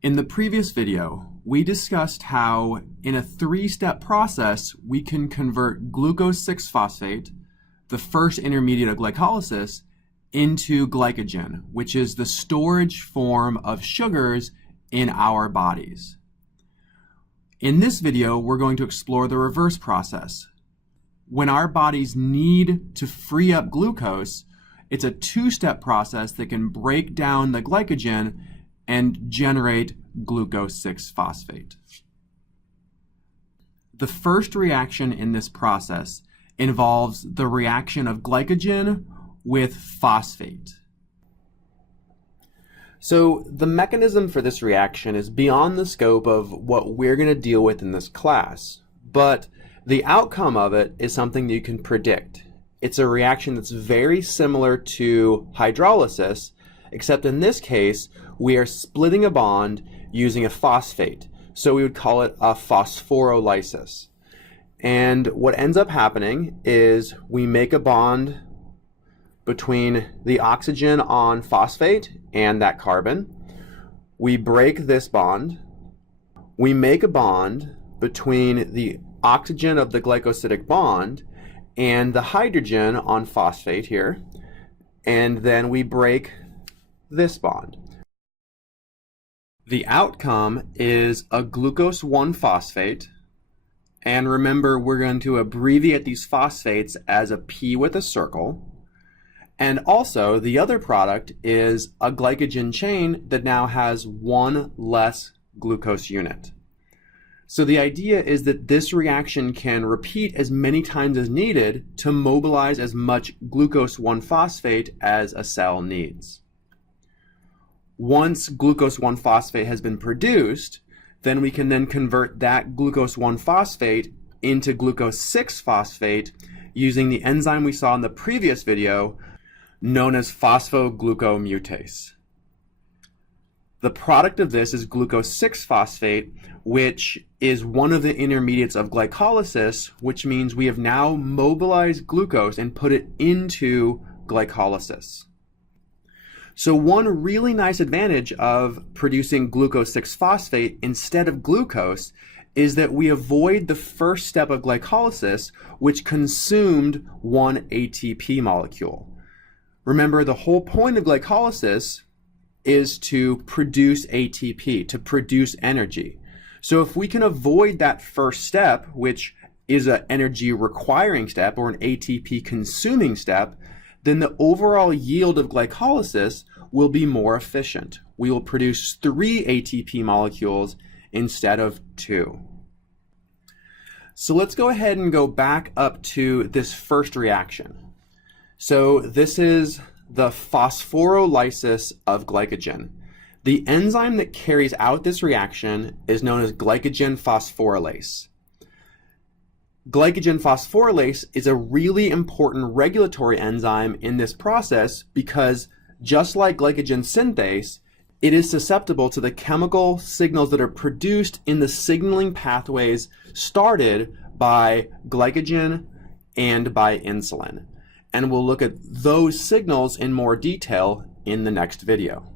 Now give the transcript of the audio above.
In the previous video, we discussed how in a three-step process we can convert glucose 6-phosphate, the first intermediate of glycolysis, into glycogen, which is the storage form of sugars in our bodies. In this video, we're going to explore the reverse process. When our bodies need to free up glucose, it's a two-step process that can break down the glycogen and generate glucose 6-phosphate. The first reaction in this process involves the reaction of glycogen with phosphate. So the mechanism for this reaction is beyond the scope of what we're going to deal with in this class, but the outcome of it is something that you can predict. It's a reaction that's very similar to hydrolysis, except in this case, we are splitting a bond using a phosphate. So we would call it a phosphorylysis. And what ends up happening is we make a bond between the oxygen on phosphate and that carbon. We break this bond. We make a bond between the oxygen of the glycosidic bond and the hydrogen on phosphate here. And then we break this bond. The outcome is a glucose 1-phosphate. And remember, we're going to abbreviate these phosphates as a P with a circle. And also, the other product is a glycogen chain that now has one less glucose unit. So the idea is that this reaction can repeat as many times as needed to mobilize as much glucose 1-phosphate as a cell needs. Once glucose 1-phosphate has been produced, then we can then convert that glucose 1-phosphate into glucose 6-phosphate using the enzyme we saw in the previous video, known as phosphoglucomutase. The product of this is glucose 6-phosphate, which is one of the intermediates of glycolysis, which means we have now mobilized glucose and put it into glycolysis. So one really nice advantage of producing glucose 6-phosphate instead of glucose is that we avoid the first step of glycolysis, which consumed one ATP molecule. Remember, the whole point of glycolysis is to produce ATP, to produce energy. So if we can avoid that first step, which is an energy requiring step or an ATP consuming step, then the overall yield of glycolysis will be more efficient. We will produce 3 ATP molecules instead of 2. So let's go ahead and go back up to this first reaction. So this is the phosphorylysis of glycogen. The enzyme that carries out this reaction is known as glycogen phosphorylase. Glycogen phosphorylase is a really important regulatory enzyme in this process because just like glycogen synthase, it is susceptible to the chemical signals that are produced in the signaling pathways started by glycogen and by insulin. And we'll look at those signals in more detail in the next video.